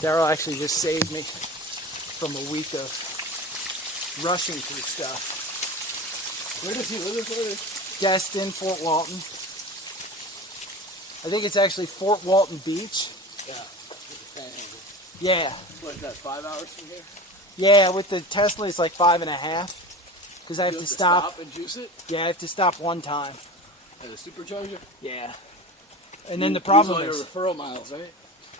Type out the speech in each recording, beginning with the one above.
Daryl actually just saved me from a week of rushing through stuff. Where does he live? Destin, Fort Walton. I think it's actually Fort Walton Beach. Yeah, with the panhandle. Yeah. What is that, 5 hours from here? Yeah, with the Tesla it's like 5.5. Because I have to stop and juice it? Yeah, I have to stop one time. At a supercharger? Yeah. And then the problem use all is... your referral miles, right?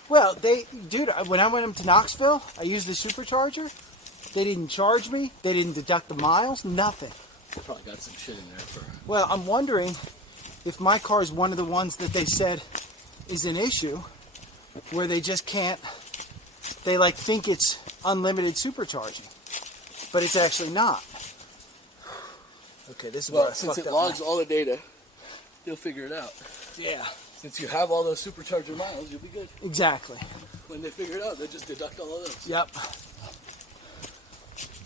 Well, dude, when I went up to Knoxville, I used the supercharger. They didn't charge me. They didn't deduct the miles. Nothing. They probably got some shit in there for... Well, I'm wondering if my car is one of the ones that they said is an issue, where they just can't... They, like, think it's unlimited supercharging. But it's actually not. Okay, this is well, since it logs all the data, you'll figure it out. Yeah. Since you have all those supercharger miles, you'll be good. Exactly. When they figure it out, they'll just deduct all of those. Yep.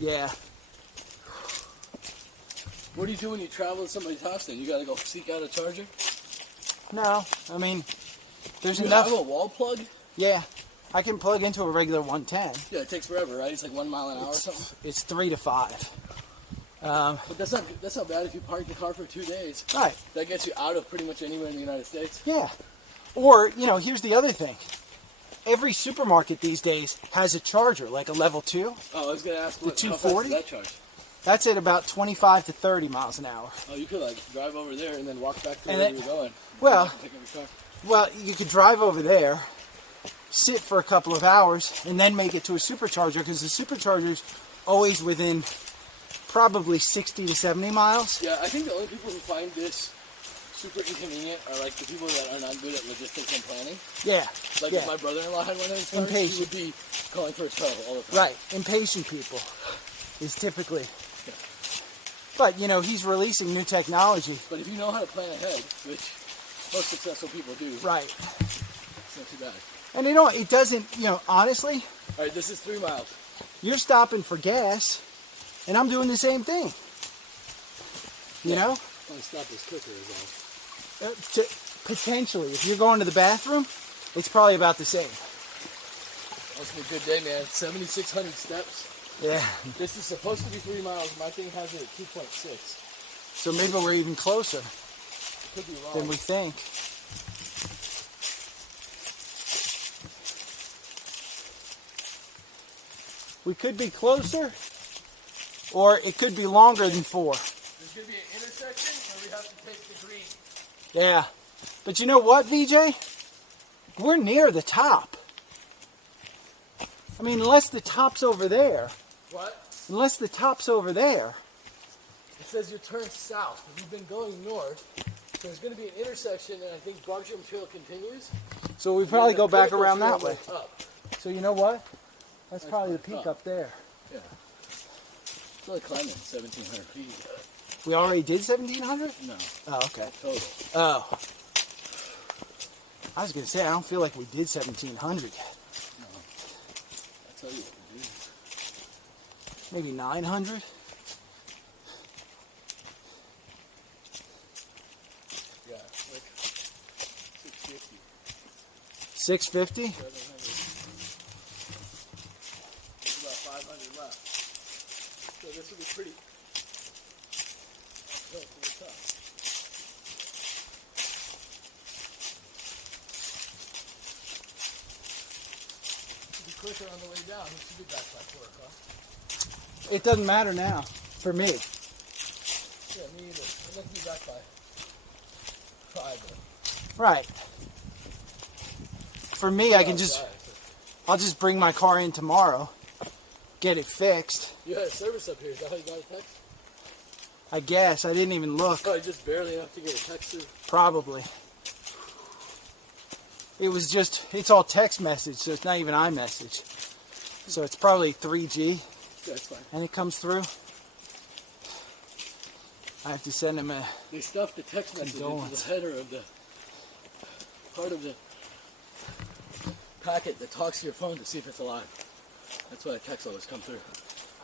Yeah. What do you do when you travel to somebody's house then? You gotta go seek out a charger? No, I mean, there's you enough. You have a wall plug? Yeah. I can plug into a regular 110. Yeah, it takes forever, right? It's like 1 mile an hour or something? It's 3 to 5. But that's not bad if you park the car for 2 days. Right. That gets you out of pretty much anywhere in the United States. Yeah. Or, here's the other thing. Every supermarket these days has a charger, like a level 2. Oh, I was going to ask, the 240? How fast does that charge? That's at about 25 to 30 miles an hour. Oh, you could drive over there and then walk back to where you were going. Well, you could drive over there, sit for a couple of hours, and then make it to a supercharger, because the supercharger's always within probably 60 to 70 miles. Yeah, I think the only people who find this super inconvenient are like the people that are not good at logistics and planning. Yeah. Like if my brother-in-law had one of his cars, he would be calling for a tow all the time. Right. Impatient people is typically... Yeah. But, he's releasing new technology. But if you know how to plan ahead, which most successful people do... Right. It's not too bad. And it doesn't, honestly... All right, this is 3 miles. You're stopping for gas, and I'm doing the same thing. You know? My stop is quicker is all. Potentially. If you're going to the bathroom, it's probably about the same. That's a good day, man. 7,600 steps. Yeah. This is supposed to be 3 miles. My thing has it at 2.6. So maybe we're even closer Could be wrong. than we think. We could be closer, or it could be longer than 4. There's going to be an intersection where we have to take the green. Yeah. But you know what, VJ? We're near the top. I mean, unless the top's over there. What? Unless the top's over there. It says you turn south. We've been going north. So there's going to be an intersection, and I think Bartram Trail continues. So we probably go back around that way. Up. So you know what? That's probably the peak up there. Yeah. It's only climbing 1,700 feet. We already did 1,700? No. Oh, okay. Total. Oh. I was going to say, I don't feel like we did 1,700 yet. No. I'll tell you what we do. Maybe 900? Yeah, like 650. 650? 700. There's about 500 left. So this will be pretty uphill to the top. It'll be quicker on the way down. We should be back by 4 o'clock. It doesn't matter now, for me. Yeah, me either. I'd like to be back by 5. Though. Right. For me, I'll just bring my car in tomorrow, get it fixed. You had a service up here. Is that how you got a text? I guess. I didn't even look. Oh, just barely enough to get a text through. Probably. It was just, it's all text message, so it's not even iMessage. So it's probably 3G. Yeah, it's fine. And it comes through. I have to send him a... They stuffed the text message into the header of the part of the packet that talks to your phone to see if it's alive. That's why the text always come through.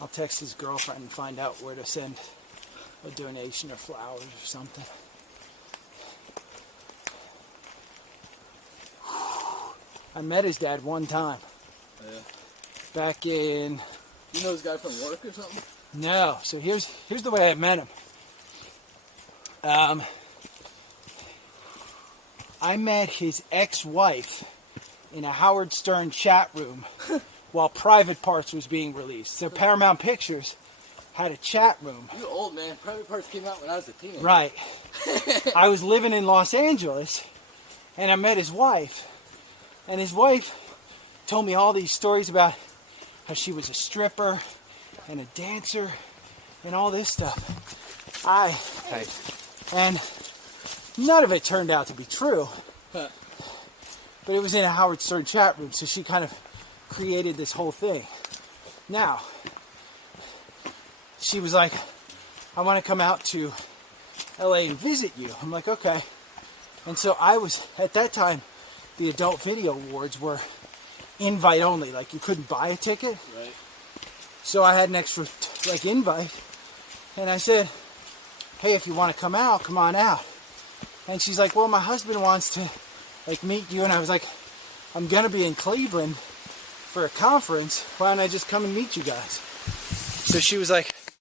I'll text his girlfriend and find out where to send a donation of flowers or something. I met his dad one time. Yeah. Back in... You know this guy from work or something? No. So here's the way I met him. I met his ex-wife in a Howard Stern chat room while Private Parts was being released. So Paramount Pictures had a chat room. You old, man. Private Parts came out when I was a teenager. Right. I was living in Los Angeles, and I met his wife. And his wife told me all these stories about how she was a stripper and a dancer and all this stuff. And none of it turned out to be true. Huh. But it was in a Howard Stern chat room, so she kind of created this whole thing. Now, she was like, I want to come out to LA and visit you. I'm like, okay. And so I was, at that time, the Adult Video Awards were invite only. Like, you couldn't buy a ticket. Right. So I had an extra, invite. And I said, hey, if you want to come out, come on out. And she's like, well, my husband wants to, meet you. And I was like, I'm going to be in Cleveland for a conference. Why don't I just come and meet you guys? So she was like,